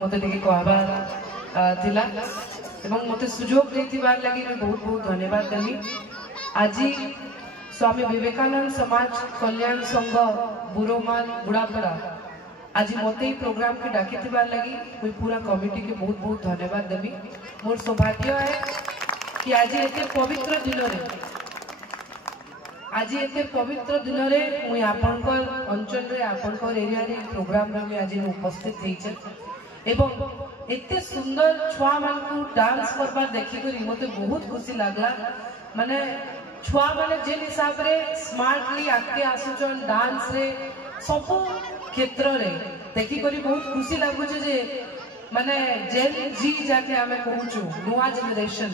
मते टिके कहबार थिला एवं मते सुजोग देथिबार लागि बहुत बहुत धन्यवाद देमी। आज स्वामी विवेकानंद समाज कल्याण संघ बुरोमाल बुढ़ापड़ा आज मते प्रोग्राम के डाकी थिबार लागि कोई पूरा कमिटी के बहुत बहुत धन्यवाद देमी। मोर सौभाग्य है कि आज एते पवित्र दिन रे मुई आपनकर अंचल रे आपनकर एरिया रे प्रोग्राम रे आज उपस्थित थैछे एवं एते सुंदर छुआ मान को डांस करबार देखि करी मते बहुत खुशी लागला। माने छुआ माने जे हिसाब रे स्मार्टली आके आसुचन डांस रे सब क्षेत्र रे देखि करी बहुत खुशी लागु जे माने जेन जी जाके हमें कहूछु नुआ जनरेशन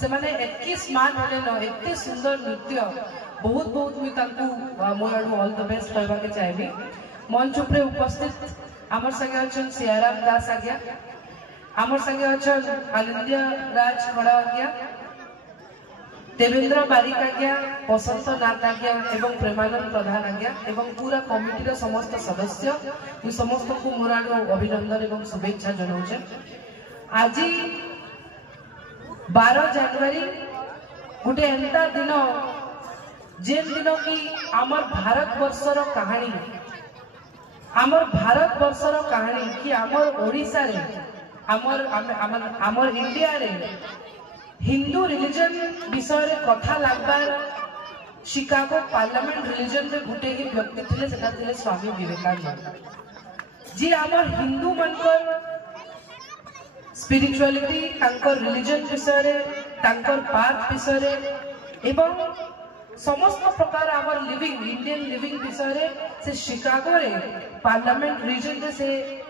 से माने एतकी स्मार्ट होले न एते सुंदर नृत्य बहुत बहुत मुई तांकू मोर ऑल द बेस्ट कहबा के चाहेबी। मंच उपरे उपस्थित आमर संगे अछन सियाराम दास आज्ञा, आमर संगे अछन आनंदिया राज खड़ा आज्ञा, देवेंद्र बारिक आज्ञा, बसंत नाथ आज्ञा एवं प्रेमानंद प्रधान आज्ञा एवं पूरा कमिटी रो समस्त सदस्य मुई समस्त को मोर अभिनंदन एवं शुभेच्छा जनाउछे। आज 12 जनवरी गोटे एंता दिन जेन दिन की आमर भारत वर्षर कहानी आमर भारत वर्षर कहानी कि आमर ओडिशा रे आमर इंडिया रे हिंदू रिलीजन विषय रे कथा लागबार शिकागो पार्लियामेंट रिलीजन रे गुटे ही व्यक्ति थिले सेटा थिले स्वामी विवेकानंद जी। आमर हिंदू मनकर स्पिरिचुअलिटी तांकर रिलीजन विषय रे तांकर पाथ विषय रे एवं समस्त प्रकार आमर लिविंग इंडियन लिविंग विषय रे से शिकागो रे पार्लियामेंट रीजन रे से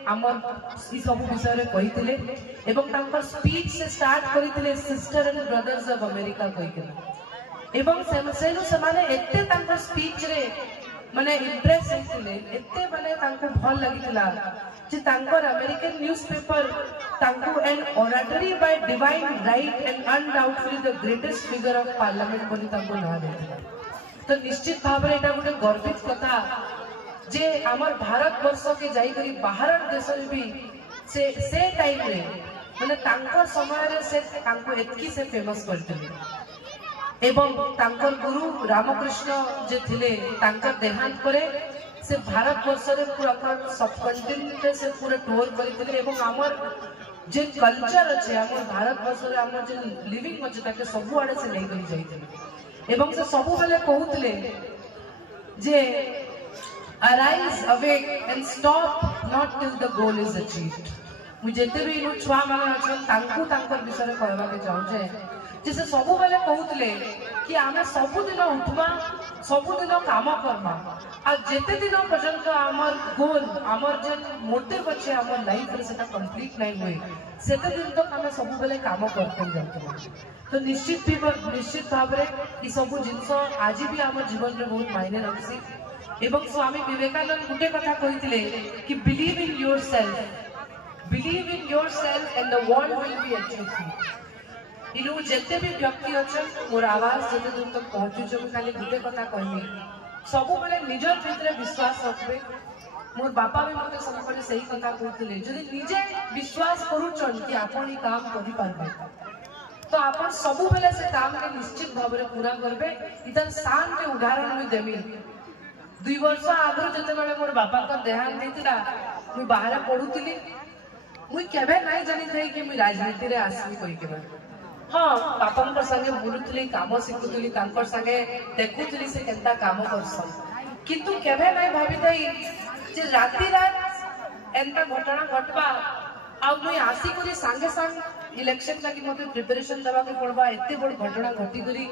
आमर ई सब विषय रे कहिथिले एवं तांकर स्पीच से स्टार्ट करिथिले sister and brothers of America कहिथिले एवं सेनु समाने एते तांकर स्पीच रे माने इंप्रेस हेथिले एते माने तांको भल लागितला जे तांकर अमेरिकन न्यूज़पेपर तांको an oratory by divine right and undoubtfully the greatest figure of parliament बोली तांको ना देथिला। तो निश्चित भाव रे एटा गुटे गर्वित कथा जे आमर भारत वर्ष के जाई करी बाहर देश रे भी से टाइम रे माने तांकर समय रे से तांको एतकी से फेमस करथिले एवं तांकर गुरु रामकृष्ण जे थिले तांकर देहांत करे से भारत वर्ष रे पूरा सब कंटिनेंट से पूरा टूर करथिले एवं आमर जे कल्चर अछि आमर भारत वर्ष रे आमर जे लिविंग अछि ताके सब आडे से नै करी जाइथिले एवं से सब बेले कहउथिले जे arise awake and stop not till the goal is achieved। मु जेते भी नु छुआ माने अछन तांकू तांकर विषय रे कहबा के चाहू जे से सब बेले कहउथिले कि आमे सब दिन उठमा सब दिन काम करमा आ जेते दिन पर्यंत आमर गोल आमर जे मोटिव अछि आमर लाइफ रे सेटा कंप्लीट नै होय सेते दिन तक आमे सब बेले काम करते जातला। तो निश्चित भाव रे ई सब जिंस आज भी आमर जीवन रे बहुत मायने रखसी एवं स्वामी विवेकानंद गुटे कथा कहिथिले कि believe in yourself and the world will be achieved. इनु जेते भी व्यक्ति अछन मोर आवाज जेते दूर तक पहुंचु जो खाली गुटे कथा कहमी सब बेले निजर भितरे विश्वास रखबे। मोर बापा भी मते सब बेले सही कथा कहथिले जदि निजे विश्वास करूचन कि आपण ई काम करि पारबे तो आपण सब बेले से काम के निश्चित भाव रे पूरा करबे। इधर शान के उदाहरण में देमी 2 वर्ष आगु जते बेले मोर बापा का देहांत हेतिला मु बाहर पढुतिली मु केबे नै जानि थई कि मु राजनीति रे आसी कोइ केबे हां बापा संगे बुलुतली काम शिखुतली तांकर संगे देखुतली से केंता काम करसन किंतु केबे नै भाबी थई जे राती रात एंता घटना घटबा आ मु आसी करी संगे संग इलेक्शन लागि मते प्रिपरेशन देबा के पड़बा एते बड़ घटना घटी करी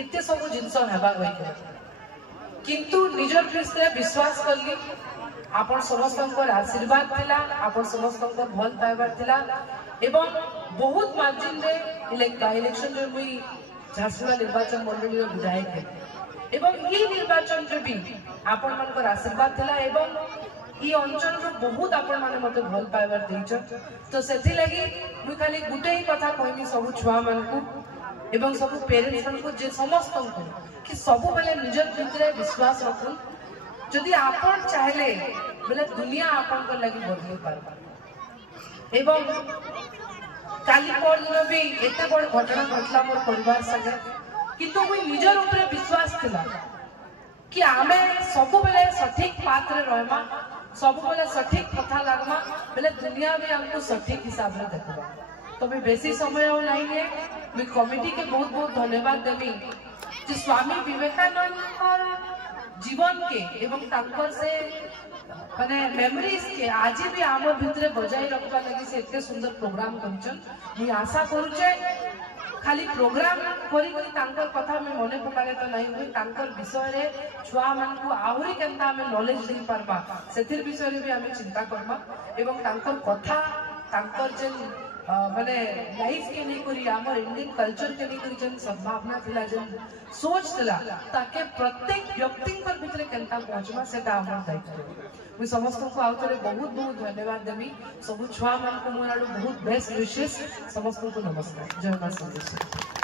एते सब जिंस हेबा होई किंतु निजर दृष्टि विश्वास करली आपण समस्तंकर आशीर्वाद थिला आपण समस्तंकर भल पाइबार थिला एवं बहुत मार्जिन रे इलेक्शन रे मुई झारसुगुड़ा निर्वाचन मंडली रो विधायक है एवं ई निर्वाचन रे भी आपण मानकर आशीर्वाद थिला एवं ई अंचल रो बहुत आपण माने मते भल पाइबार दैछ। तो सेथि लागि मुई खाली गुटे ही कथा कहमी सब छुआ मान को एवं सब पेरेंट्स मान को जे समस्त को कि सब बेले निजर भितरे विश्वास रखुन जदि आपण चाहले बेले दुनिया आपण को लागि बदली पारबा एवं काली परदिन भी एत बड़ घटना घटला मोर परिवार संगे किंतु मुई निजर ऊपर विश्वास थिला कि आमे सब बेले सठिक पात्र रहमा सब बेले सठिक कथा लागमा बेले दुनिया भी हमको सठिक हिसाब से देखबा। तो मैं बेसी समय नहीं है मैं कमिटी के बहुत बहुत धन्यवाद देवी कि स्वामी विवेकानंद जीवन के एवं तांकर से माने मेमोरीज के आज भी आम भितर बजाई रखा लगी से एते सुंदर प्रोग्राम करछन। मुई आशा करूचे खाली प्रोग्राम करी करी तांकर कथा में मने पकाले तो नहीं हुई तांकर विषय रे छुआ मान को आहुरी केनता हमें नॉलेज दे पारबा सेथिर विषय रे भी हमें चिंता करबा एवं तांकर कथा तांकर जेन माने लाइफ के नहीं करी आमर इंडियन कल्चर के नहीं करी जन संभावना थिला जन सोच थिला ताके प्रत्येक व्यक्ति कर भितरे केनता पहुंचबा सेटा हमर दायित्व। मुई समस्त को आउतरे बहुत बहुत धन्यवाद देमी सब छुआ मान को मोर आडू बहुत बेस्ट विशेष समस्त को नमस्कार जय मां संदेश।